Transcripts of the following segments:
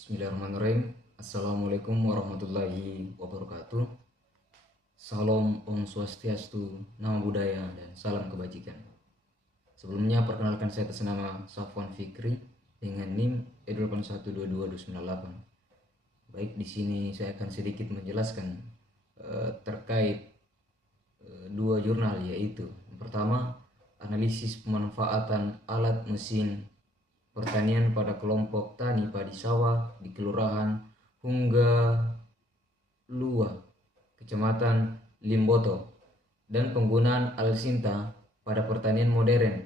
Bismillahirrahmanirrahim. Assalamualaikum warahmatullahi wabarakatuh. Salam Om Swastiastu, nama budaya dan salam kebajikan. Sebelumnya perkenalkan saya atas nama Safwan Fikri dengan NIM E812228. Baik, di sini saya akan sedikit menjelaskan terkait dua jurnal, yaitu yang pertama analisis pemanfaatan alat mesin pertanian pada kelompok tani padi sawah di Kelurahan Lua, Kecamatan Limboto, dan penggunaan Alsinta pada pertanian modern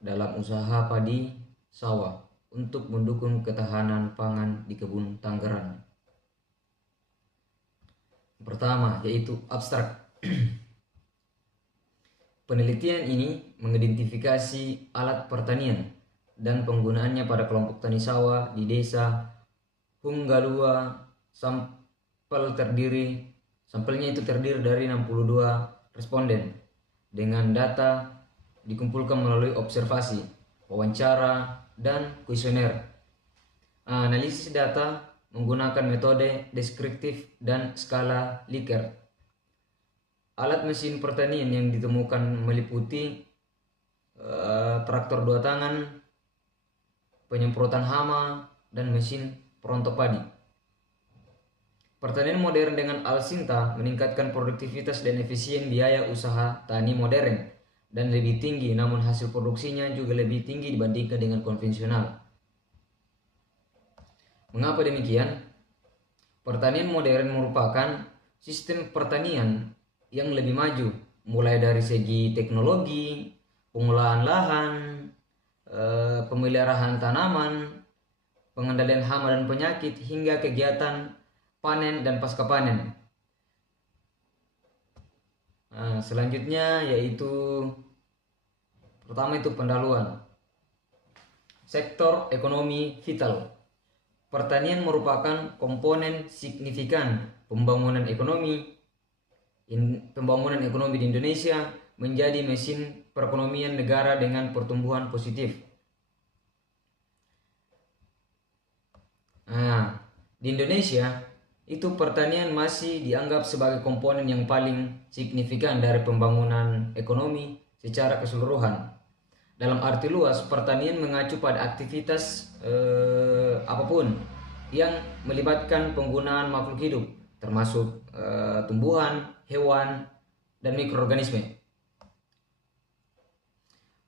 dalam usaha padi sawah untuk mendukung ketahanan pangan di kebun Tangerang. Pertama, yaitu abstrak. Penelitian ini mengidentifikasi alat pertanian dan penggunaannya pada kelompok tani sawah di desa Hunggalua. Sampelnya itu terdiri dari 62 responden dengan data dikumpulkan melalui observasi, wawancara, dan kuesioner. Analisis data menggunakan metode deskriptif dan skala Likert. Alat mesin pertanian yang ditemukan meliputi traktor 2 tangan, penyemprotan hama, dan mesin perontok padi. Pertanian modern dengan Alsinta meningkatkan produktivitas dan efisien biaya usaha tani modern dan lebih tinggi, namun hasil produksinya juga lebih tinggi dibandingkan dengan konvensional. Mengapa demikian? Pertanian modern merupakan sistem pertanian yang lebih maju, mulai dari segi teknologi, pengolahan lahan, pemeliharaan tanaman, pengendalian hama dan penyakit, hingga kegiatan panen dan pasca panen. Selanjutnya yaitu pertama itu pendahuluan. Sektor ekonomi vital. Pertanian merupakan komponen signifikan pembangunan ekonomi di Indonesia, menjadi mesin perekonomian negara dengan pertumbuhan positif. Di Indonesia itu pertanian masih dianggap sebagai komponen yang paling signifikan dari pembangunan ekonomi secara keseluruhan. Dalam arti luas, pertanian mengacu pada aktivitas apapun yang melibatkan penggunaan makhluk hidup, termasuk tumbuhan, hewan, dan mikroorganisme.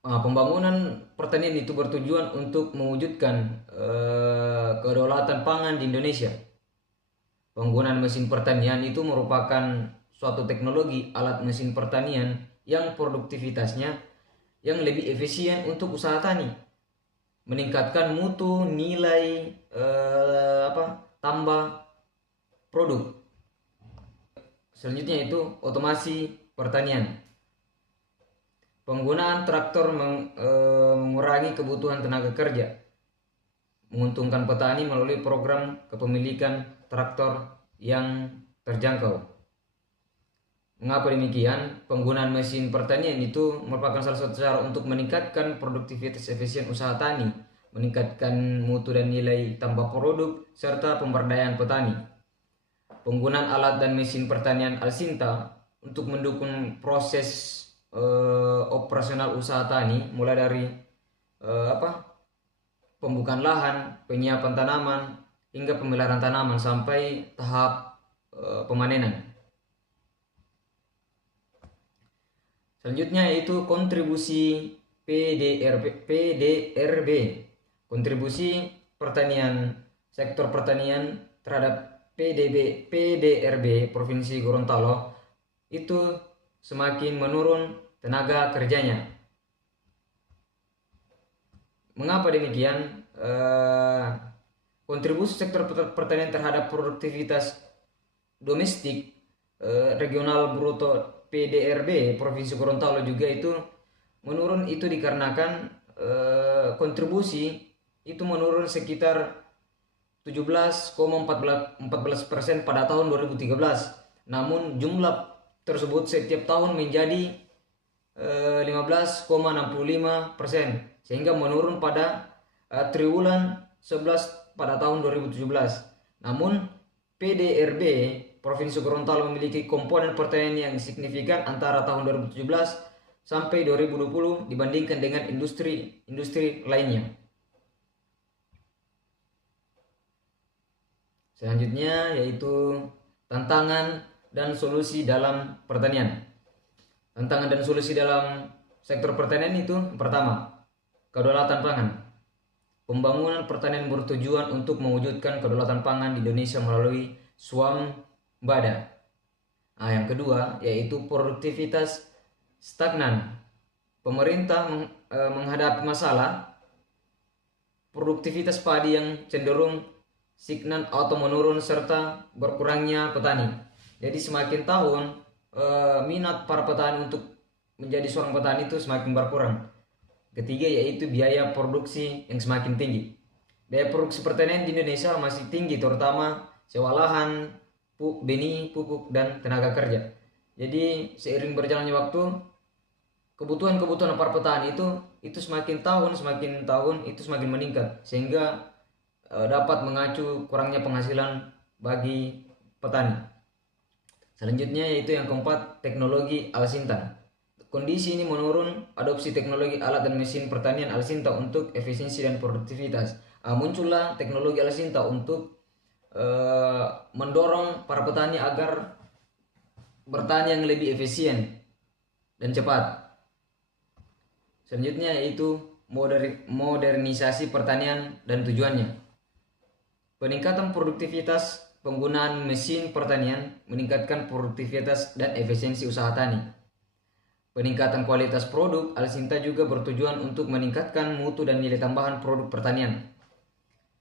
Pembangunan pertanian itu bertujuan untuk mewujudkan kedaulatan pangan di Indonesia. Penggunaan mesin pertanian itu merupakan suatu teknologi alat mesin pertanian yang produktivitasnya yang lebih efisien untuk usaha tani, meningkatkan mutu nilai tambah produk. Selanjutnya itu otomasi pertanian. Penggunaan traktor mengurangi kebutuhan tenaga kerja, menguntungkan petani melalui program kepemilikan traktor yang terjangkau. Mengapa demikian? Penggunaan mesin pertanian itu merupakan salah satu cara untuk meningkatkan produktivitas efisien usaha tani, meningkatkan mutu dan nilai tambah produk, serta pemberdayaan petani. Penggunaan alat dan mesin pertanian Alsinta untuk mendukung proses operasional usaha tani, mulai dari pembukaan lahan, penyiapan tanaman, hingga pemeliharaan tanaman sampai tahap pemanenan. Selanjutnya yaitu kontribusi PDRB. Kontribusi pertanian, sektor pertanian terhadap PDRB Provinsi Gorontalo itu semakin menurun tenaga kerjanya. Mengapa demikian? Kontribusi sektor pertanian terhadap produktivitas domestik regional bruto PDRB Provinsi Gorontalo juga itu menurun. Itu dikarenakan kontribusi itu menurun sekitar 17,14% pada tahun 2013. Namun jumlah tersebut setiap tahun menjadi 15,65%, sehingga menurun pada triwulan 11 pada tahun 2017. Namun PDRB Provinsi Gorontalo memiliki komponen pertanian yang signifikan antara tahun 2017 sampai 2020 dibandingkan dengan industri lainnya. Selanjutnya yaitu tantangan dan solusi dalam pertanian. Tantangan dan solusi dalam sektor pertanian itu pertama, kedaulatan pangan. Pembangunan pertanian bertujuan untuk mewujudkan kedaulatan pangan di Indonesia melalui swambada. Yang kedua yaitu produktivitas stagnan. Pemerintah menghadapi masalah produktivitas padi yang cenderung stagnan atau menurun serta berkurangnya petani. Jadi semakin tahun minat para petani untuk menjadi seorang petani itu semakin berkurang. Ketiga yaitu biaya produksi yang semakin tinggi. Biaya produksi pertanian di Indonesia masih tinggi, terutama sewa lahan, benih, pupuk, dan tenaga kerja. Jadi seiring berjalannya waktu, kebutuhan para petani itu semakin tahun itu semakin meningkat, sehingga dapat mengacu kurangnya penghasilan bagi petani. Selanjutnya yaitu yang keempat, teknologi alsintan. Kondisi ini menurun adopsi teknologi alat dan mesin pertanian alsinta untuk efisiensi dan produktivitas. Muncullah teknologi alsinta untuk mendorong para petani agar bertani yang lebih efisien dan cepat. Selanjutnya yaitu modernisasi pertanian dan tujuannya. Peningkatan produktivitas penggunaan mesin pertanian meningkatkan produktivitas dan efisiensi usaha tani. Peningkatan kualitas produk alsinta juga bertujuan untuk meningkatkan mutu dan nilai tambahan produk pertanian.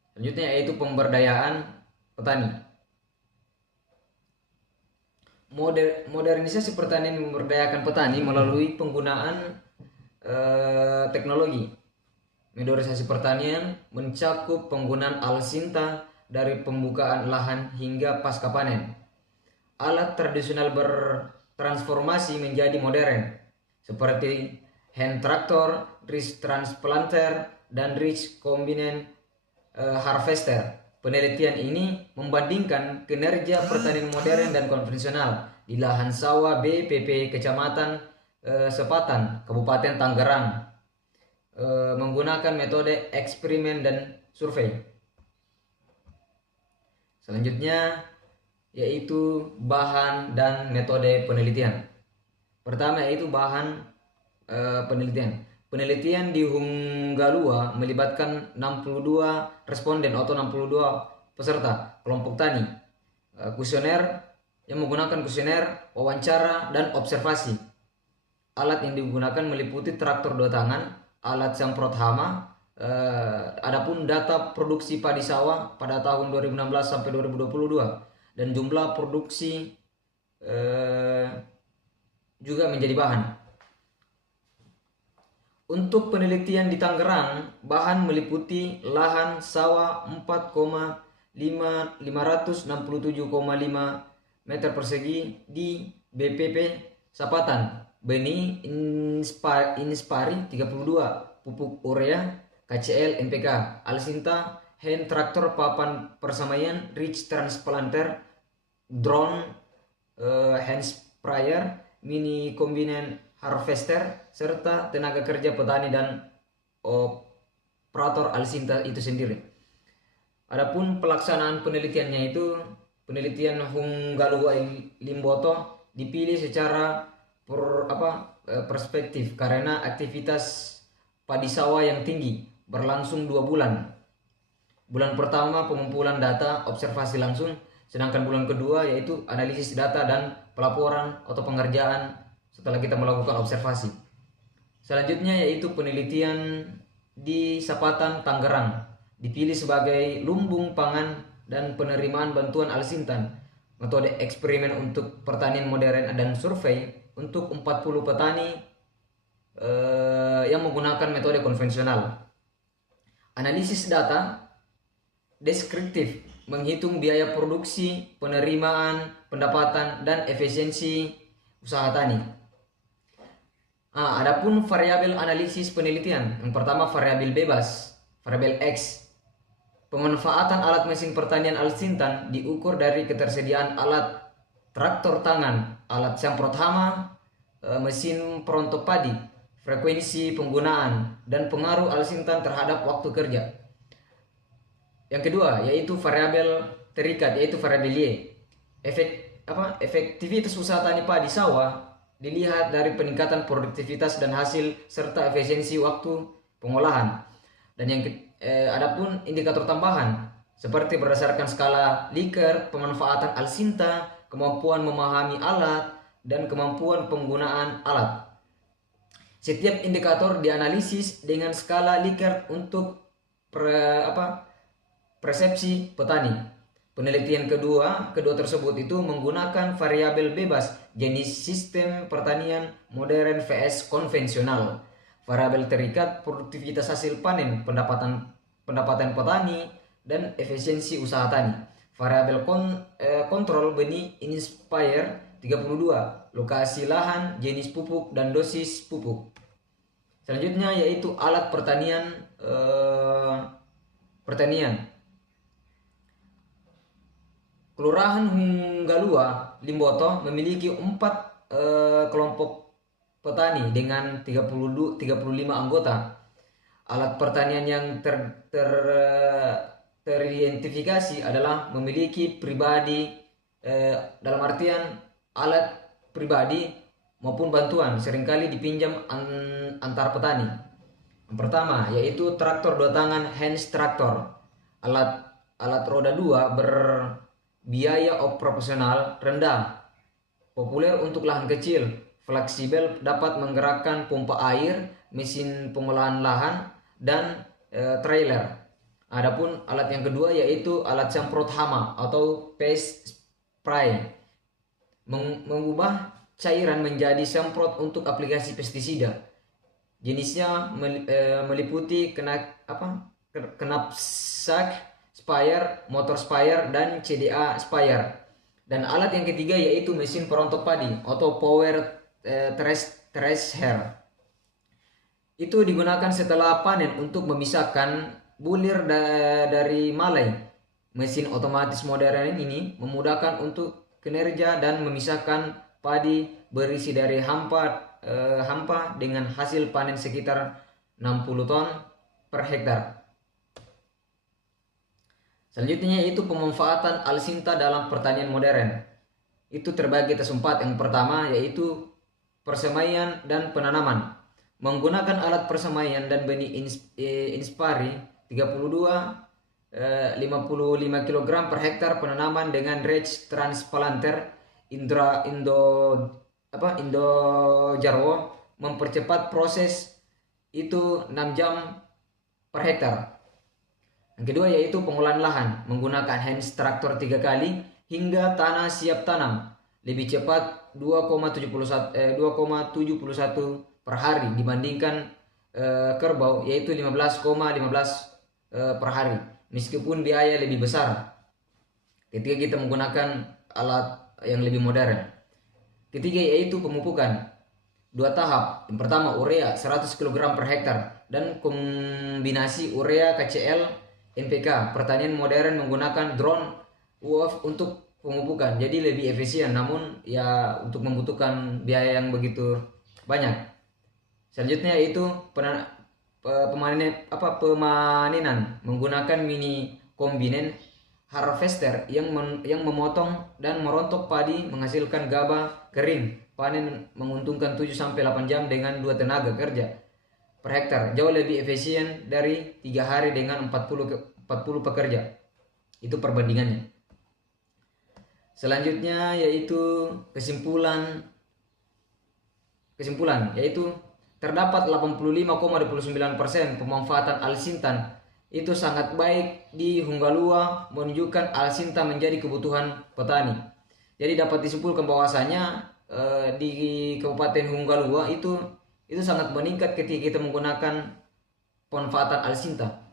Selanjutnya yaitu pemberdayaan petani. Modernisasi pertanian memberdayakan petani melalui penggunaan teknologi. Modernisasi pertanian mencakup penggunaan alsinta dari pembukaan lahan hingga pasca panen. Alat tradisional bertransformasi menjadi modern, seperti hand tractor, ridge transplanter, dan ridge combined harvester. Penelitian ini membandingkan kinerja pertanian modern dan konvensional di lahan sawah BPP Kecamatan Sepatan, Kabupaten Tangerang, menggunakan metode eksperimen dan survei. Selanjutnya yaitu bahan dan metode penelitian. Pertama yaitu bahan penelitian. Penelitian di Hunggalua melibatkan 62 responden atau 62 peserta kelompok tani. Kuesioner yang menggunakan kuesioner, wawancara, dan observasi. Alat yang digunakan meliputi traktor 2 tangan, alat semprot hama. Adapun data produksi padi sawah pada tahun 2016 sampai 2022 dan jumlah produksi juga menjadi bahan. Untuk penelitian di Tangerang, bahan meliputi lahan sawah 4,567,5 meter persegi di BPP Sapatan, benih Inspari 32, pupuk urea KCL NPK, alsinta, hand tractor papan persamaian, ridge transplanter, drone, hand sprayer, mini combined harvester, serta tenaga kerja petani dan operator alsinta itu sendiri. Adapun pelaksanaan penelitiannya itu, penelitian Hunggalua Limboto dipilih secara perspektif karena aktivitas padi sawah yang tinggi, berlangsung 2 bulan. Bulan pertama pengumpulan data observasi langsung, sedangkan bulan kedua yaitu analisis data dan pelaporan atau pengerjaan setelah kita melakukan observasi. Selanjutnya yaitu penelitian di Sapatan, Tangerang, dipilih sebagai lumbung pangan dan penerimaan bantuan alsintan, metode eksperimen untuk pertanian modern dan survei untuk 40 petani yang menggunakan metode konvensional. Analisis data deskriptif, menghitung biaya produksi, penerimaan, pendapatan, dan efisiensi usaha tani. Adapun variabel analisis penelitian, yang pertama variabel bebas, variabel X, Pemanfaatan alat mesin pertanian Al-Sintan diukur dari ketersediaan alat traktor tangan, alat semprot hama, mesin perontok padi, frekuensi penggunaan, dan pengaruh Al-Sintan terhadap waktu kerja. Yang kedua yaitu variabel terikat, yaitu variabel Y. Efektivitas usaha tani padi sawah dilihat dari peningkatan produktivitas dan hasil serta efisiensi waktu pengolahan. Dan adapun indikator tambahan seperti berdasarkan skala Likert, pemanfaatan Al-Sinta, kemampuan memahami alat, dan kemampuan penggunaan alat. Setiap indikator dianalisis dengan skala Likert untuk persepsi petani. Penelitian kedua tersebut itu menggunakan variabel bebas jenis sistem pertanian modern vs konvensional. Variabel terikat produktivitas hasil panen, pendapatan petani, dan efisiensi usaha tani. Variabel kontrol benih Inspire 32, lokasi lahan, jenis pupuk, dan dosis pupuk. Selanjutnya yaitu alat pertanian. Kelurahan Hunggalua, Limboto memiliki 4 kelompok petani dengan 35 anggota. Alat pertanian yang teridentifikasi adalah memiliki pribadi, dalam artian alat pribadi maupun bantuan seringkali dipinjam antar petani. Yang pertama yaitu traktor 2 tangan Hans traktor, alat roda 2 berbiaya operasional rendah, populer untuk lahan kecil, fleksibel, dapat menggerakkan pompa air, mesin pengolahan lahan, dan trailer. Adapun alat yang kedua yaitu alat semprot hama atau pest spray, mengubah cairan menjadi semprot untuk aplikasi pestisida. Jenisnya meliputi knapsack sprayer, motor sprayer, dan CDA sprayer. Dan alat yang ketiga yaitu mesin perontok padi atau power thresher. Itu digunakan setelah panen untuk memisahkan bulir dari malai. Mesin otomatis modern ini memudahkan untuk kinerja dan memisahkan padi berisi dari hampa dengan hasil panen sekitar 60 ton per hektar. Selanjutnya yaitu pemanfaatan Al-Sinta dalam pertanian modern. Itu terbagi atas 4. Yang pertama yaitu persemaian dan penanaman. Menggunakan alat persemaian dan benih Inspire 32 55 kg per hektar, penanaman dengan Reach Transplanter Indo Jarwo mempercepat proses itu 6 jam per hektar. Yang kedua yaitu pengolahan lahan, menggunakan Hans traktor 3 kali hingga tanah siap tanam, lebih cepat 2,71 per hari dibandingkan kerbau, yaitu 15,15 per hari, meskipun biaya lebih besar ketika kita menggunakan alat yang lebih modern. Ketiga yaitu pemupukan 2 tahap. Yang pertama urea 100 kg per hektar dan kombinasi urea KCL NPK. Pertanian modern menggunakan drone UAV untuk pemupukan, jadi lebih efisien, namun ya untuk membutuhkan biaya yang begitu banyak. Selanjutnya yaitu pemanenan menggunakan mini combine harvester yang memotong dan merontok padi menghasilkan gabah kering. Panen menguntungkan 7-8 jam dengan 2 tenaga kerja per hektar, jauh lebih efisien dari 3 hari dengan 40 pekerja. Itu perbandingannya. Selanjutnya yaitu kesimpulan yaitu terdapat 85,29% pemanfaatan Al-Sintan itu sangat baik di Hunggalua, menunjukkan Al-Sinta menjadi kebutuhan petani. Jadi dapat disimpulkan bahwasanya di Kabupaten Hunggalua itu sangat meningkat ketika kita menggunakan pemanfaatan Al-Sinta.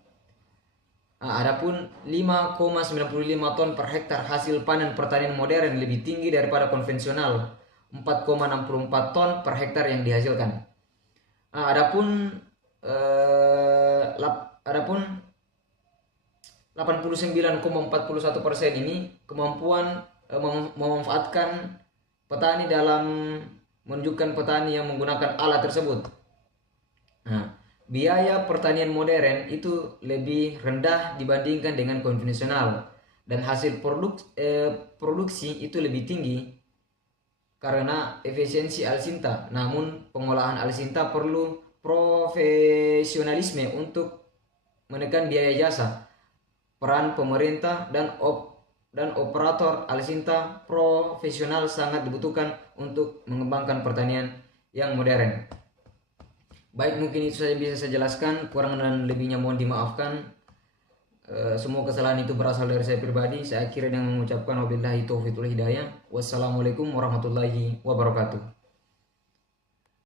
Adapun 5,95 ton per hektar hasil panen pertanian modern lebih tinggi daripada konvensional, 4,64 ton per hektar yang dihasilkan. Adapun 89,41% ini kemampuan memanfaatkan petani dalam menunjukkan petani yang menggunakan alat tersebut. Nah, biaya pertanian modern itu lebih rendah dibandingkan dengan konvensional dan hasil produksi itu lebih tinggi karena efisiensi alsinta. Namun pengolahan alsinta perlu profesionalisme untuk menekan biaya jasa. Peran pemerintah dan operator alsinta profesional sangat dibutuhkan untuk mengembangkan pertanian yang modern. Baik, mungkin itu saja bisa saya jelaskan, kurang dan lebihnya mohon dimaafkan. Semua kesalahan itu berasal dari saya pribadi. Saya akhiri dengan mengucapkan wabillahi taufiq wal hidayah. Wassalamualaikum warahmatullahi wabarakatuh.